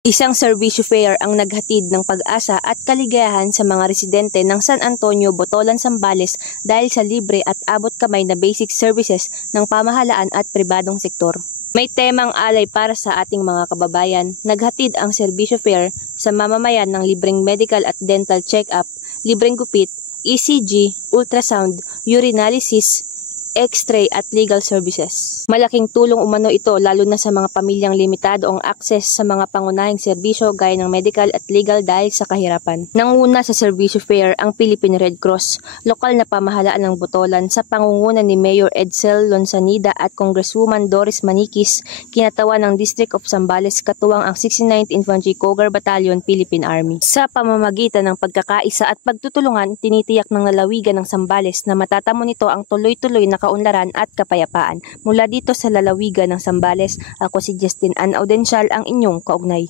Isang serbisyo fair ang naghatid ng pag-asa at kaligayahan sa mga residente ng San Antonio, Botolan, Zambales dahil sa libre at abot kamay na basic services ng pamahalaan at pribadong sektor. May temang alay para sa ating mga kababayan. Naghatid ang serbisyo fair sa mamamayan ng libreng medical at dental check-up, libreng gupit, ECG, ultrasound, urinalysis, X-ray at legal services. Malaking tulong umano ito lalo na sa mga pamilyang limitado ang access sa mga pangunahing serbisyo gaya ng medical at legal dahil sa kahirapan. Nanguna sa serbisyo fair ang Philippine Red Cross, lokal na pamahalaan ng Botolan sa pangunguna ni Mayor Edsel Lonsanida at Congresswoman Doris Maniquis, kinatawan ng District of Zambales katuwang ang 69th Infantry Cougar Battalion, Philippine Army. Sa pamamagitan ng pagkakaisa at pagtutulungan, tinitiyak ng lalawigan ng Zambales na matatamo nito ang tuloy-tuloy na kaunlaran at kapayapaan. Mula dito sa lalawigan ng Zambales, ako si Justin Ann Audencial, ang inyong kaugnay.